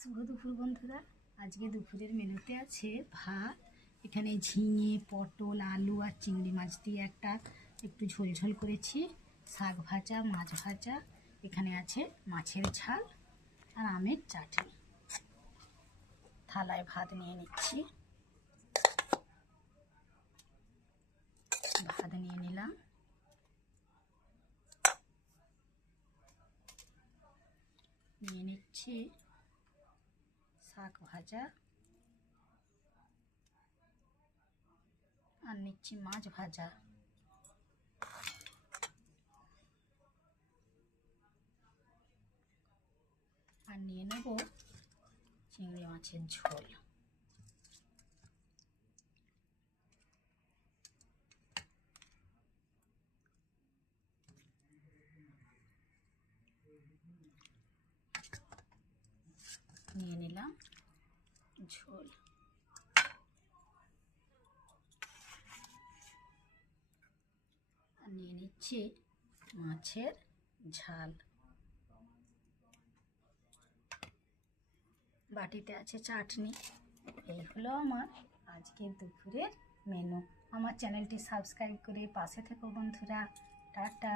শুভ দুপুর বন্ধুরা। আজকে দুপুরের মেনুতে আছে ভাত, এখানে ঝিঙে, পটল, আলু আর চিংড়ি মাছ দিয়ে একটু ঝোল করেছি, শাক ভাজা, মাছ ভাজা, এখানে আছে মাছের ঝাল আর আমের চাটনি। থালায় ভাত নিয়ে নিচ্ছি, ভাত নিয়ে নিলাম। নিয়ে নিচ্ছি শাক ভাজা আর নিচ্ছি মাছ ভাজা। আর নিয়ে নেব চিংড়ি মাছের ঝোল। নিয়ে নিলাম ঝোল। আর নিয়ে নিচ্ছি মাছের ঝাল। বাটিতে আছে চাটনি। এই হলো আমার আজকের দুপুরের মেনু। আমার চ্যানেলটি সাবস্ক্রাইব করে পাশে থেকো বন্ধুরা। টাটা।